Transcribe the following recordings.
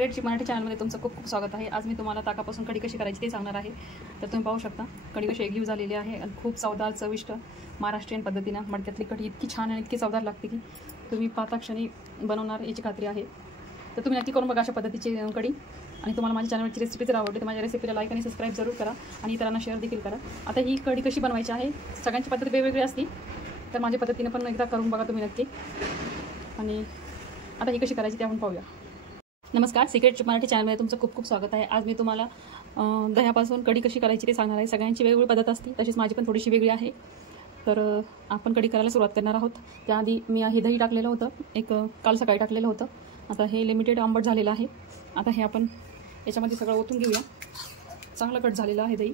रेडची मराठी चॅनलमध्ये तुमचं खूप खूप स्वागत आहे। आज मी तुम्हाला ताकापासून कढी कशी करायची ते सांगणार आहे। तर तुम्ही पाहू शकता कढी कशी एकजीव झालेली आहे आणि खूप चवदार चविष्ट महाराष्ट्रीयन पद्धतीने मडक्यातली कढी इतकी छान आणि इतकी चवदार लागते की तुम्ही पाहता क्षणी बनवणार याची खात्री आहे। तर तुम्ही नक्की करून बघा अशा पद्धतीची कढी। आणि तुम्हाला माझ्या चॅनलची रेसिपी जर आवडली तर माझ्या रेसिपीला लाईक आणि सबस्क्राईब जरूर करा आणि इतरांना शेअर देखील करा। आता ही कढी कशी बनवायची आहे, सगळ्यांची पद्धत वेगवेगळी असते, तर माझ्या पद्धतीने पण एकदा करून बघा तुम्ही नक्की। आणि आता ही कशी करायची ते आपण पाहूया। नमस्कार, सिक्रेट मराठी चॅनलमध्ये तुमचं खूप खूप स्वागत आहे। आज मी तुम्हाला दह्यापासून कढी कशी करायची ते सांगणार आहे। सगळ्यांची वेगवेगळी पद्धत असते, तशीच माझी पण थोडीशी वेगळी आहे। तर आपण कढी करायला सुरुवात करणार आहोत। त्याआधी मी हे दही टाकलेलं होतं, एक काल सकाळी टाकलेलं होतं। आता हे लिमिटेड आंबट झालेलं आहे। आता हे आपण याच्यामध्ये सगळं ओतून घेऊया। चांगलं कट झालेलं आहे दही।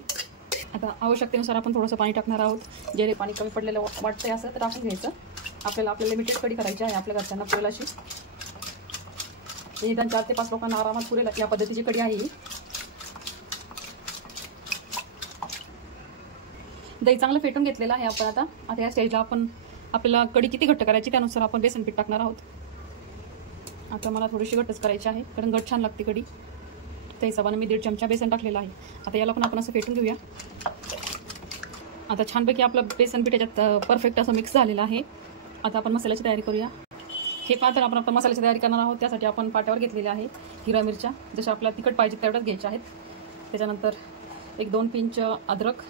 आता आवश्यकतेनुसार आपण थोडंसं पाणी टाकणार आहोत। जे पाणी कमी पडलेलं वाटतंय असं तर टाकून घ्यायचं। आपल्याला लिमिटेड कढी करायची आहे, आपल्या घरच्यांना पुरेल अशी। निदान 4 ते 5 लोकांना आरामात पुरेल या पद्धतीची कढी आहे ही। दही चांगलं फेटून घेतलेलं आहे आपण। आता या स्टेजला आपण आपल्याला कढी किती घट्ट करायची त्यानुसार आपण बेसन पीठ टाकणार आहोत। आता मला थोडीशी घट्टच करायची आहे, कारण घट छान लागते कढी। त्या हिशोबाने मी 1.5 चमचा बेसन टाकलेलं आहे। आता याला पण आपण असं फेटून घेऊया। आता छानपैकी आपलं बेसन पीठ याच्यात परफेक्ट असं मिक्स झालेलं आहे। आता आपण मसाल्याची तयारी करूया। हे पाहता आपण मसाल्याची तयारी करणार आहोत। त्यासाठी आपण पाट्यावर घेतलेल्या आहे हिरव्या मिरच्या, जशा आपल्याला तिखट पाहिजे तेवढ्याच घ्यायच्या आहेत। त्याच्यानंतर 1-2 पिंच अद्रक,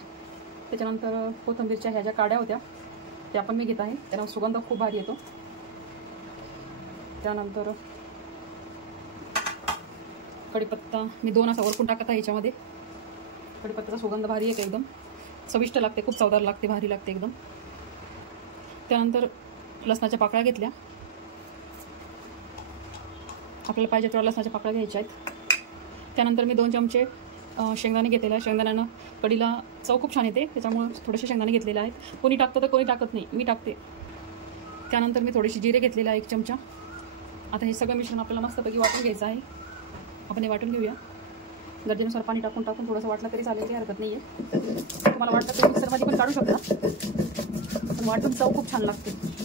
त्याच्यानंतर कोथिंबीरच्या ह्या ज्या काड्या होत्या त्या पण मी घेत आहे, त्याला सुगंध खूप भारी येतो। त्यानंतर कढीपत्ता मी 2 असा वरपून टाकत आहे याच्यामध्ये। कढीपत्त्याचा सुगंध भारी येतो, एकदम चविष्ट लागते, खूप चवदार लागते, भारी लागते एकदम। त्यानंतर लसणाच्या पाकळ्या घेतल्या, आपल्याला पाहिजे तेवढ्या लसणाच्या पाकळ्या घ्यायच्या आहेत। त्यानंतर मी 2 चमचे शेंगदाणे घेतलेले आहे। शेंगदाण्यानं कढीला चव खूप छान येते, त्याच्यामुळे थोडेसे शेंगदाणे घेतलेले आहेत। कोणी टाकतं तर कोणी टाकत नाही, मी टाकते। त्यानंतर मी थोडीशी जिरे घेतलेले आहे 1 चमचा। आता हे सगळं मिश्रण आपल्याला मस्तपैकी वाटून घ्यायचं आहे। आपण हे वाटून घेऊया। गरजेनुसार पाणी टाकून थोडंसं वाटलं तरी चालेल, काही हरकत नाही आहे। तुम्हाला वाटलं तर मिक्सरमध्ये पण काढू शकता, पण वाटून चव खूप छान लागते।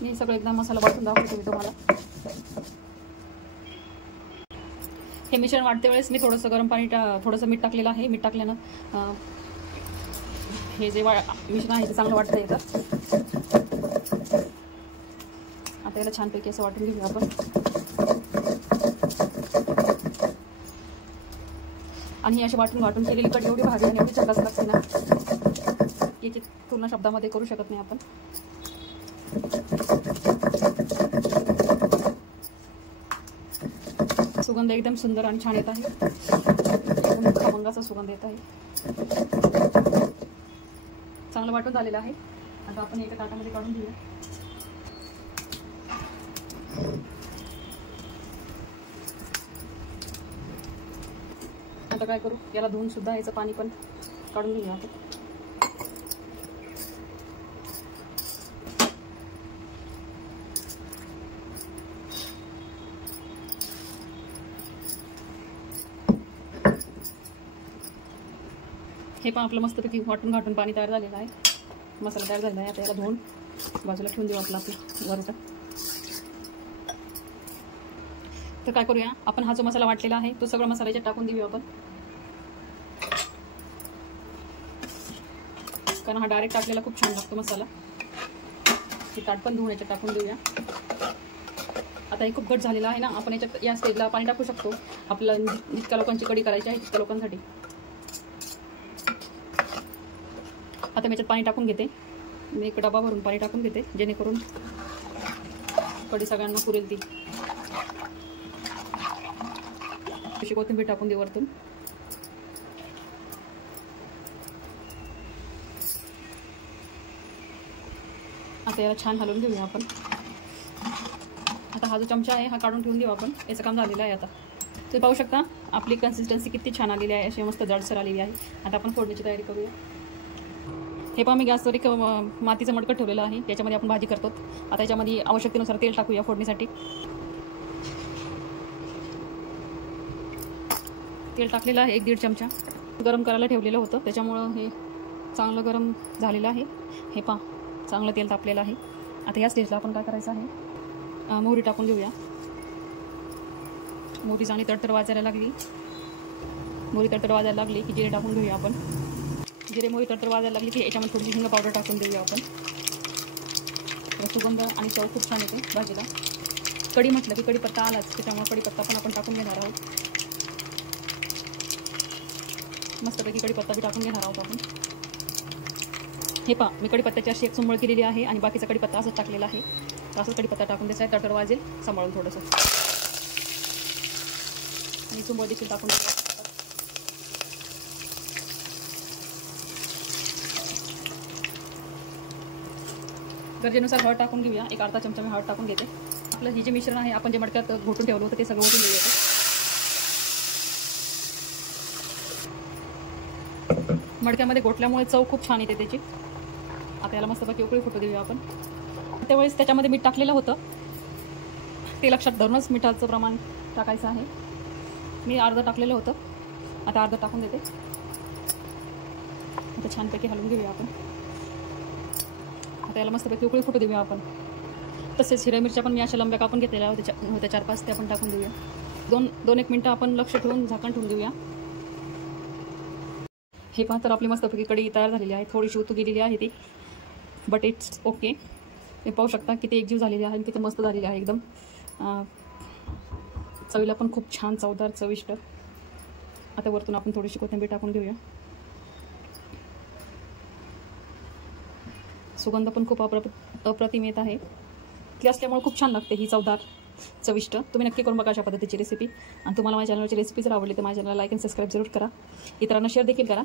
मी सगळं एकदम मसाला वाटून दाखवते मी तुम्हाला। हे मिश्रण वाटते वेळेस मी थोडंसं गरम पाणी थोडंसं मीठ टाकलेलं आहे। मीठ टाकल्यानं हे जे मिश्रण आहे ते चांगलं वाटतं येतं। आता याला छानपैकी असं वाटून घेऊया आपण। आणि अशी वाटून केलेली कढी एवढी भाजी आणि एवढी झकास लागते ना, याची तुलना शब्दामध्ये करू शकत नाही आपण। सुगंध एकदम सुंदर आणि छान येत आहे, खमंगाचा सुगंध येत आहे। चांगलं वाटून झालेलं आहे। आता आपण एका ताटामध्ये काढून घेऊया। आता काय करू, याला धुवून सुद्धा याचं पाणी पण काढून घेऊया आपण। हे पण आपलं मस्तपैकी वाटून घाटून पाणी तयार झालेलं आहे, मसाला तयार झालेला आहे। आता याला धुवून बाजूला ठेवून देऊ आपला वरचा। तर काय करूया, आपण हा जो मसाला वाटलेला आहे तो सगळा मसाला याच्यात टाकून देऊया आपण, कारण हा डायरेक्ट टाकलेला खूप छान लागतो मसाला। हे ताट पण धुवून याच्यात टाकून देऊया। आता हे खूप घट झालेला आहे ना, आपण याच्यात या स्टेजला पाणी टाकू शकतो। आपल्याला जितक्या लोकांची कढी करायची आहे तितक्या लोकांसाठी। आता मी याच्यात पाणी टाकून घेते। मी 1 डबा भरून पाणी टाकून घेते, जेणेकरून कढी सगळ्यांना पुरेल ती। अशी कोथिंबीर टाकून दे वरतून। आता याला छान हलवून घेऊया आपण। आता हा जो चमचा आहे हा काढून ठेवून देऊ आपण, याचं काम झालेलं आहे। आता तुम्ही पाहू शकता आपली कन्सिस्टन्सी किती छान आलेली आहे, अशी मस्त जाडसर आलेली आहे। आता आपण फोडणीची तयारी करूया। हे पहा मी गॅसवर एक मातीचं मडकं ठेवलेलं आहे, त्याच्यामध्ये आपण भाजी करतो। आता याच्यामध्ये आवश्यकतेनुसार तेल टाकूया फोडणीसाठी। तेल टाकलेलं आहे 1-1.5 चमचा. गरम करायला ठेवलेलं होतं त्याच्यामुळं हे चांगलं गरम झालेलं आहे. हे पहा चांगलं तेल तापलेलं आहे. आता या स्टेजला आपण काय करायचं आहे, मोहरी टाकून घेऊया. मोहरी चांगली तडतड वाजायला लागली. मोहरी तडतड वाजायला लागली की जिरे टाकून घेऊया आपण. जिरे मोहरी तडतड वाजायला लागली की याच्यामध्ये थोडीशी हिंग पावडर टाकून देऊया आपण. सुगंध आणि चव खूप छान येते भाजीला. कढी म्हटलं की कढीपत्ता आलाच, त्याच्यामुळे कढीपत्ता पण आपण टाकून घेणार आहोत. मस्तपैकी कढीपत्ता बी टाकून घेणार आहोत आपण. हे पहा मी कढीपत्त्याची अशी एक चुंबळ केलेली आहे आणि बाकीचा कढीपत्ता असंच टाकलेला आहे. असंच कढीपत्ता टाकून द्यायचा आहे. तडतड वाजेल सांभाळून थोडंसं आणि चुंबळ देखील टाकून द्यायचं. गरजेनुसार हळद टाकून घेऊया. एक अर्धा चमचा मी हळद टाकून घेते. आपलं हे जे मिश्रण आहे आपण जे मडक्यात घोटून ठेवलं होतं ते सगळं ओतून घेऊया. मडक्यामध्ये घोटल्यामुळे चव खूप छान येते त्याची. आता याला मस्तपैकी उकळी फुटू देऊया आपण. त्यावेळेस त्याच्यामध्ये मीठ टाकलेलं होतं ते लक्षात धरूनच मिठाचं प्रमाण टाकायचं आहे. मी अर्धं टाकलेलं होतं, आता अर्धं टाकून देते. आता छानपैकी हलवून घेऊया आपण. आता याला मस्तपैकी उकळी फुटू देऊया आपण. तसेच हिरव्या मिरच्या पण मी अशा लंब्या कापून घेतलेल्या होत्या 4-5 ते आपण टाकून देऊया. 2-1 मिनटं आपण लक्ष ठेवून झाकण ठेवून देऊया. हे पहा तर आपली मस्तपैकी कढी तयार झालेली आहे. थोडीशी उतू गेलेली आहे ती, बट इट्स ओके. हे पाहू शकता किती एकजीव झालेली आहे, किती मस्त झालेली आहे एकदम. चवीला पण खूप छान चवदार चविष्ट. आता वरतून आपण थोडीशी कोथिंबीर टाकून घेऊया. सुगंध पण खूप अप्रतिम येत आहे. ती असल्यामुळे खूप छान लागते ही चवदार चविष्ट. तुम्ही नक्की करून बघा अशा पद्धतीची रेसिपी. आणि तुम्हाला माझ्या चॅनलची रेसिपी जर आवडली तर माझ्या चॅनलला लाईक आणि सबस्क्राईब जरूर करा. इतरांना शेअर देखील करा.